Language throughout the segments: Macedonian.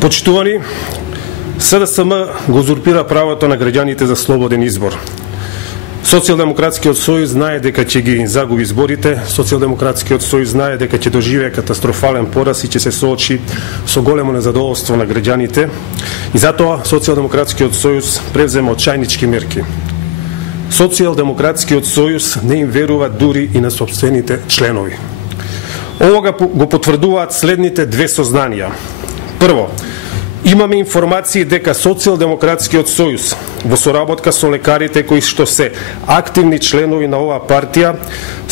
Почитувани, СДСМ го узурпира правото на граѓаните за слободен избор. Социјалдемократскиот сојуз знае дека ќе ги загуби изборите, Социјалдемократскиот сојуз знае дека ќе доживее катастрофален пораз и ќе се соочи со големо незадоволство на граѓаните и затоа Социјалдемократскиот сојуз превзема очајнички мерки. Социјалдемократскиот сојуз не им верува дури и на сопствените членови. Овога го потврдуваат следните две сознанија. Прво, имаме информации дека Социјалдемократскиот сојуз во соработка со лекарите кои што се активни членови на оваа партија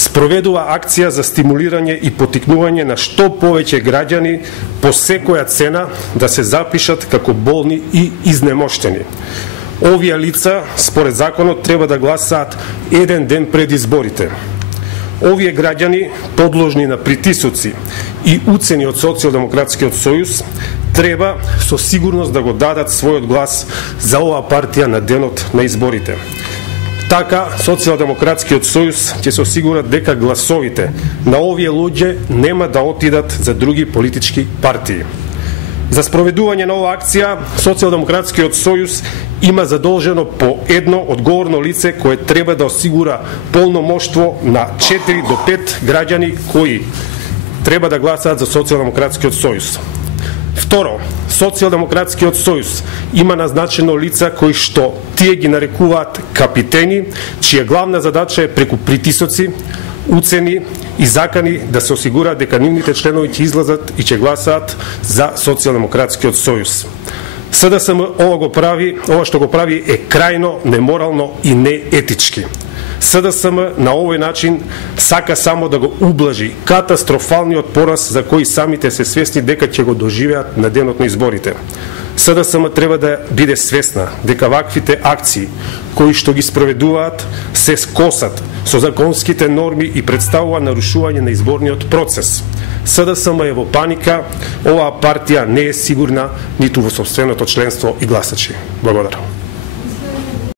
спроведува акција за стимулирање и потикнување на што повеќе граѓани по секоја цена да се запишат како болни и изнемоштени. Овие лица, според законот, треба да гласаат еден ден пред изборите. Овие граѓани, подложни на притисоци и уцени од Социјалдемократскиот сојуз, треба со сигурност да го дадат својот глас за оваа партија на денот на изборите. Така, Социјалдемократскиот сојуз ќе се осигура дека гласовите на овие луѓе нема да отидат за други политички партии. За спроведување на оваа акција, Социјалдемократскиот сојуз има задолжено по едно одговорно лице кое треба да осигура полномоштво на 4 до 5 граѓани кои треба да гласаат за Социјалдемократскиот сојуз. Второ, Социјалдемократскиот сојуз има назначено лица кои што тие ги нарекуваат капитени, чија главна задача е преку притисоци, уцени и закани да се осигура дека нивните членови ќе излазат и ќе гласаат за Социјалдемократскиот сојуз. СДСМ ова што го прави е крајно неморално и неетички. СДСМ на овој начин сака само да го ублажи катастрофалниот пораз за кој самите се свесни дека ќе го доживеат на денот на изборите. СДСМ треба да биде свесна дека ваквите акции кои што ги спроведуваат се скосат со законските норми и представува нарушување на изборниот процес. СДСМ е во паника, оваа партија не е сигурна ниту во сопственото членство и гласачи. Благодарам.